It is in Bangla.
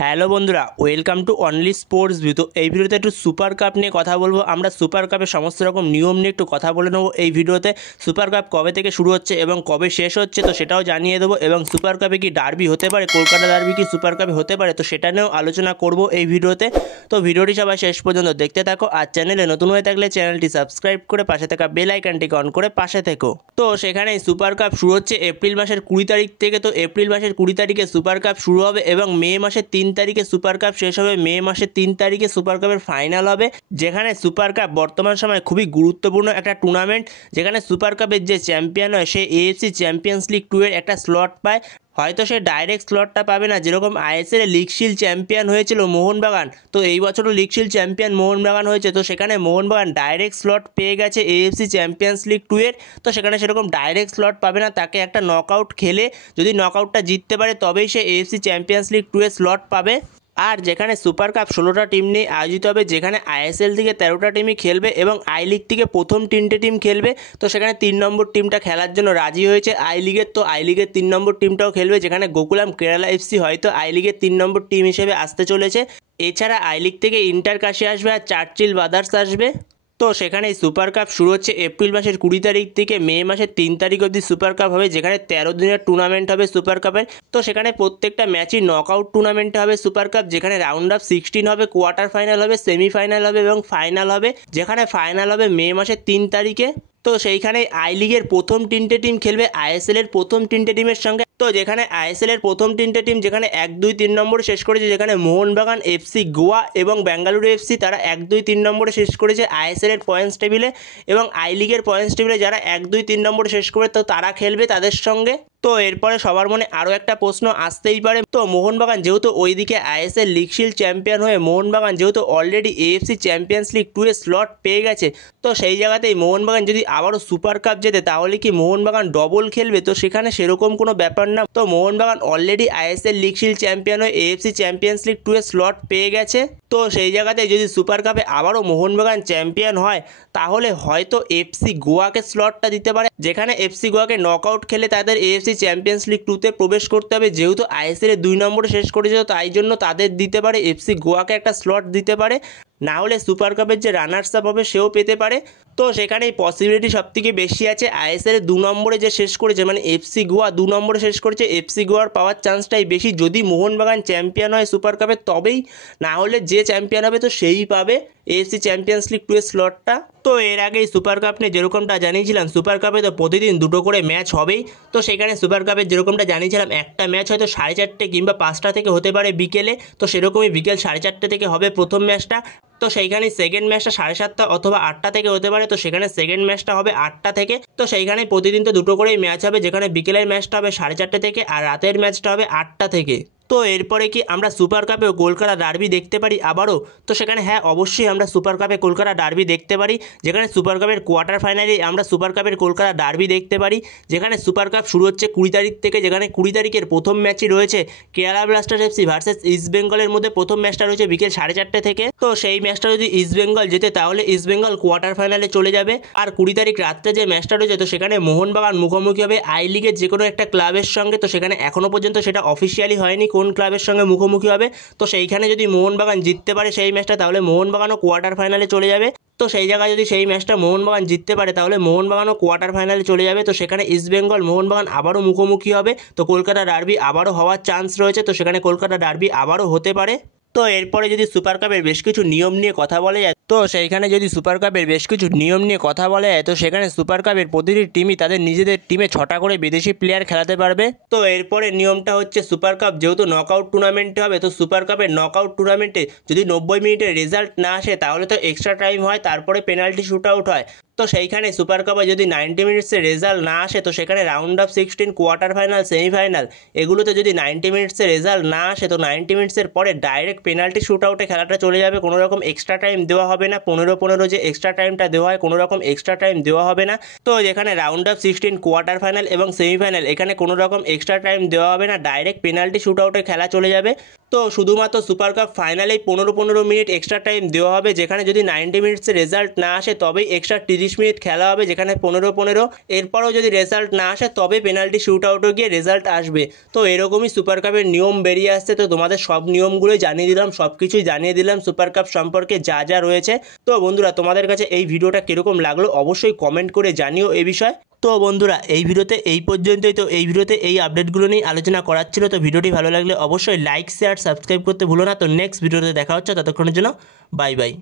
হ্যালো বন্ধুরা, welcome to only sports view. তো এই ভিডিওতে একটু সুপার কাপ নিয়ে কথা বলবো। আমরা সুপার কাপের সমস্ত রকম নিয়ম নিয়ে একটু কথা বলে নেবো এই ভিডিওতে। সুপার কাপ কবে থেকে শুরু হচ্ছে এবং কবে শেষ হচ্ছে তো সেটাও জানিয়ে দেবো, এবং সুপার কাপে কি ডার্বি হতে পারে, কলকাতা ডার্বি কি সুপার কাপে হতে পারে, তো সেটা নিয়েও আলোচনা করব এই ভিডিওতে। তো ভিডিওটি সবাই শেষ পর্যন্ত দেখতে থাকো, আর চ্যানেলে নতুন হয়ে থাকলে চ্যানেলটি সাবস্ক্রাইব করে পাশে থাকা বেল আইকনটিকে অন করে পাশে থেকো। তো সেখানেই সুপার কাপ শুরু হচ্ছে এপ্রিল মাসের 20 তারিখ থেকে। তো এপ্রিল মাসের 20 তারিখে সুপার কাপ শুরু হবে এবং মে মাসের 3 তারিখে সুপার কাপ শেষ হবে। মে মাসের 3 তারিখে সুপার কাপের ফাইনাল হবে, যেখানে সুপার কাপ বর্তমান সময়ে খুবই গুরুত্বপূর্ণ একটা টুর্নামেন্ট, যেখানে সুপার কাপের যে চ্যাম্পিয়ন হয় সে এএফসি চ্যাম্পিয়ন্স লিগ 2 এর একটা স্লট পায়। হয়তো সে ডাইরেক্ট স্লটটা পাবে না, যেরকম আইএসএল লিগ শিল্ড চ্যাম্পিয়ন হয়েছিল মোহনবাগান, তো এই বছরও লিগ শিল্ড চ্যাম্পিয়ন মোহনবাগান হয়েছে। তো সেখানে মোহনবাগান ডাইরেক্ট স্লট পেয়ে গেছে এএফসি চ্যাম্পিয়ন্স লিগ 2 এর। তো সেখানে সেরকম ডাইরেক্ট স্লট পাবে না, তাকে একটা নকআউট খেলে যদি নকআউটটা জিততে পারে তবেই সে এএফসি চ্যাম্পিয়ন্স লিগ 2 এর স্লট পাবে। আর যেখানে সুপার কাপ 16টা টিম নিয়ে আয়োজিত হবে, যেখানে আইএসএল থেকে 13টা টিমই খেলবে এবং আই লিগ থেকে প্রথম 3টে টিম খেলবে। তো সেখানে 3 নম্বর টিমটা খেলার জন্য রাজি হয়েছে আই লিগের। তো আই লিগের 3 নম্বর টিমটাও খেলবে, যেখানে গোকুলাম কেরালা এফসি হয়তো আই লিগের 3 নম্বর টিম হিসেবে আসতে চলেছে। এছাড়া আই লিগ থেকে ইন্টার কাশি আসবে আর চার্চিল ব্রাদার্স আসবে। তো সেখানে সুপার কাপ শুরু হচ্ছে এপ্রিল মাসের 20 তারিখ থেকে মে মাসের 3 তারিখ অবধি সুপার কাপ হবে, যেখানে 13 দিনের টুর্নামেন্ট হবে সুপার কাপের। তো সেখানে প্রত্যেকটা ম্যাচই নকআউট টুর্নামেন্টে হবে সুপার কাপ, যেখানে রাউন্ড অফ 16 হবে, কোয়ার্টার ফাইনাল হবে, সেমিফাইনাল হবে এবং ফাইনাল হবে, যেখানে ফাইনাল হবে মে মাসের 3 তারিখে। তো সেইখানে আই লিগের প্রথম 3টে টিম খেলবে আইএসএল এর প্রথম 3টে টিমের সঙ্গে। তো যেখানে আইএসএল এর প্রথম 3টে টিম যেখানে 1, 2, 3 নম্বরে শেষ করেছে, যেখানে মোহনবাগান এফসি, গোয়া এবং বেঙ্গালুরু এফসি তারা 1, 2, 3 নম্বরে শেষ করেছে আইএসএল এর পয়েন্টস টেবিলে, এবং আই লিগের পয়েন্টস টেবিলে যারা 1, 2, 3 নম্বরে শেষ করে তো তারা খেলবে তাদের সঙ্গে। তো এরপরে সবার মনে আরও একটা প্রশ্ন আসতেই পারে, তো মোহনবাগান যেহেতু ওইদিকে আইএসএল লিগ শিল্ড চ্যাম্পিয়ন হয়ে মোহনবাগান যেহেতু অলরেডি এএফসি চ্যাম্পিয়ন্স লিগ 2 এর স্লট পেয়ে গেছে, তো সেই জায়গাতেই মোহনবাগান যদি আবারও সুপার কাপ জেতে তাহলে কি মোহনবাগান ডবল খেলবে? তো সেখানে সেরকম কোনো ব্যাপার না। তো Mohun Bagan already ISL league shield champion হয়ে এএফসি চ্যাম্পিয়ন্স লিগ 2 এর স্লট পেয়ে গেছে। তো সেই জায়গাতে যদি সুপার কাপে আবারও মোহনবাগান চ্যাম্পিয়ন হয় তাহলে হয়তো এফসি গোয়াকে স্লটটা দিতে পারে, যেখানে এফসি গোয়াকে নকআউট খেলে তাদের এএফসি চ্যাম্পিয়ন্স লিগ 2তে প্রবেশ করতে হবে। যেহেতু আইএসএল এর 2 নম্বরে শেষ করেছে তাই জন্য তাদের দিতে পারে, এফসি গোয়াকে একটা স্লট দিতে পারে, না হলে সুপার কাপের যে রানার্স আপ হবে সেও পেতে পারে। তো সেখানে এই পসিবিলিটি সবথেকে বেশি আছে আইএসএল 2 নম্বরে যে শেষ করেছে, মানে এফসি গোয়া 2 নম্বরে শেষ করেছে, এফসি গোয়ার পাওয়ার চান্সটাই বেশি যদি মোহনবাগান চ্যাম্পিয়ন হয় সুপার কাপে তবেই, না হলে যে চ্যাম্পিয়ন হবে তো সেই পাবে এএফসি চ্যাম্পিয়ন্স লিগ 2 এর স্লটটা। তো এর আগেই সুপার কাপ নিয়ে যেরকমটা জানিয়েছিলাম, সুপার কাপে তো প্রতিদিন 2টো করে ম্যাচ হবেই। তো সেখানে সুপার কাপের যেরকমটা জানিয়েছিলাম একটা ম্যাচ হয়তো 4:30 কিংবা 5টা থেকে হতে পারে বিকেলে, তো সেরকমই বিকেল 4:30 থেকে হবে প্রথম ম্যাচটা। তো সেইখানে সেকেন্ড ম্যাচটা 7:30 অথবা 8টা থেকে হতে পারে, তো সেখানে সেকেন্ড ম্যাচটা হবে 8টা থেকে। তো সেইখানে প্রতিদিন তো 2টো করেই ম্যাচ হবে, যেখানে বিকেলের ম্যাচটা হবে 4:30 থেকে আর রাতের ম্যাচটা হবে 8টা থেকে। তো এরপরে কি আমরা সুপার কাপেও কলকাতা ডার্বি দেখতে পারি আবারও? তো সেখানে হ্যাঁ, অবশ্যই আমরা সুপার কাপে কলকাতা ডার্বি দেখতে পারি, যেখানে সুপার কাপের কোয়ার্টার ফাইনালে আমরা সুপার কাপের কলকাতা ডার্বি দেখতে পারি। যেখানে সুপার কাপ শুরু হচ্ছে 20 তারিখ থেকে, যেখানে 20 তারিখের প্রথম ম্যাচই রয়েছে Kerala Blasters FC versus east বেঙ্গলের মধ্যে। প্রথম ম্যাচটা রয়েছে বিকেল 4:30 থেকে। তো সেই ম্যাচটা যদি ইস্ট বেঙ্গল জেতে তাহলে ইস্ট বেঙ্গল কোয়ার্টার ফাইনালে চলে যাবে। আর 20 তারিখ রাত্রে যে ম্যাচটা রয়েছে তো সেখানে মোহনবাগান মুখোমুখি হবে আই লিগের যে কোনো একটা ক্লাবের সঙ্গে। তো সেখানে এখনও পর্যন্ত সেটা অফিসিয়ালি হয়নি কোন ক্লাবের সঙ্গে মুখোমুখি হবে। তো সেইখানে যদি মোহনবাগান জিততে পারে সেই ম্যাচটা তাহলে মোহনবাগানও কোয়ার্টার ফাইনালে চলে যাবে। তো সেই জায়গায় যদি সেই ম্যাচটা মোহনবাগান জিততে পারে তাহলে মোহনবাগানও কোয়ার্টার ফাইনালে চলে যাবে। তো সেখানে ইস্ট বেঙ্গল মোহনবাগান আবারও মুখোমুখি হবে, তো কলকাতা ডার্বি আবারও হওয়ার চান্স রয়েছে। তো সেখানে কলকাতা ডার্বি আবারও হতে পারে। তো এরপরে যদি সুপার কাপের বেশ কিছু নিয়ম নিয়ে কথা বলা যায়, তো সেইখানে যদি সুপার কাপের বেশ কিছু নিয়ম নিয়ে কথা বলা যায়, তো সেখানে সুপার কাপের প্রতিটি টিমই তাদের নিজেদের টিমে 6টা করে বিদেশি প্লেয়ার খেলাতে পারবে। তো এরপরে নিয়মটা হচ্ছে সুপার কাপ যেহেতু নকআউট টুর্নামেন্টে হবে, তো সুপার কাপের নকআউট টুর্নামেন্টে যদি 90 মিনিটের রেজাল্ট না আসে তাহলে তো এক্সট্রা টাইম হয়, তারপরে পেনাল্টি শুট আউট হয়। তো সেইখানে সুপার কাপে যদি 90 মিনিটসের রেজাল্ট না আসে তো সেখানে round of 16, quarter final, semifinal এগুলোতে যদি 90 মিনিটসের রেজাল্ট না আসে তো 90 মিনিটসের পরে ডাইরেক্ট পেনাল্টি শুট আউটে খেলাটা চলে যাবে। কোনো রকম এক্সট্রা টাইম দেওয়া হবে না, 15-15 যে এক্সট্রা টাইমটা দেওয়া হয় কোনো রকম এক্সট্রা টাইম দেওয়া হবে না। তো যেখানে রাউন্ড অফ 16, কোয়ার্টার ফাইনাল এবং সেমিফাইনাল এখানে কোনো রকম এক্সট্রা টাইম দেওয়া হবে না, ডাইরেক্ট পেনাল্টি শুট আউটে খেলা চলে যাবে। তো শুধুমাত্র সুপার কাপ ফাইনালেই 15-15 মিনিট এক্সট্রা টাইম দেওয়া হবে, যেখানে যদি 90 মিনিটসের রেজাল্ট না আসে তবেই এক্সট্রা মিনিট খেলা হবে, যেখানে 15-15। এরপরেও যদি রেজাল্ট না আসে তবে পেনাল্টি শুট আউটে গিয়ে রেজাল্ট আসবে। তো এরকমই সুপার কাপের নিয়ম বেরিয়ে আসছে। তো তোমাদের সব নিয়মগুলোই জানিয়ে দিলাম, সব কিছুই জানিয়ে দিলাম সুপার কাপ সম্পর্কে যা যা রয়েছে। তো বন্ধুরা, তোমাদের কাছে এই ভিডিওটা কীরকম লাগলো অবশ্যই কমেন্ট করে জানিও এই বিষয়ে। তো বন্ধুরা, এই ভিডিওতে এই পর্যন্তই। তো এই ভিডিওতে এই আপডেটগুলো নিয়ে আলোচনা করার ছিল। তো ভিডিওটি ভালো লাগলে অবশ্যই লাইক, শেয়ার, সাবস্ক্রাইব করতে ভুলো না। তো নেক্সট ভিডিওতে দেখা হচ্ছে, ততক্ষণের জন্য বাই বাই।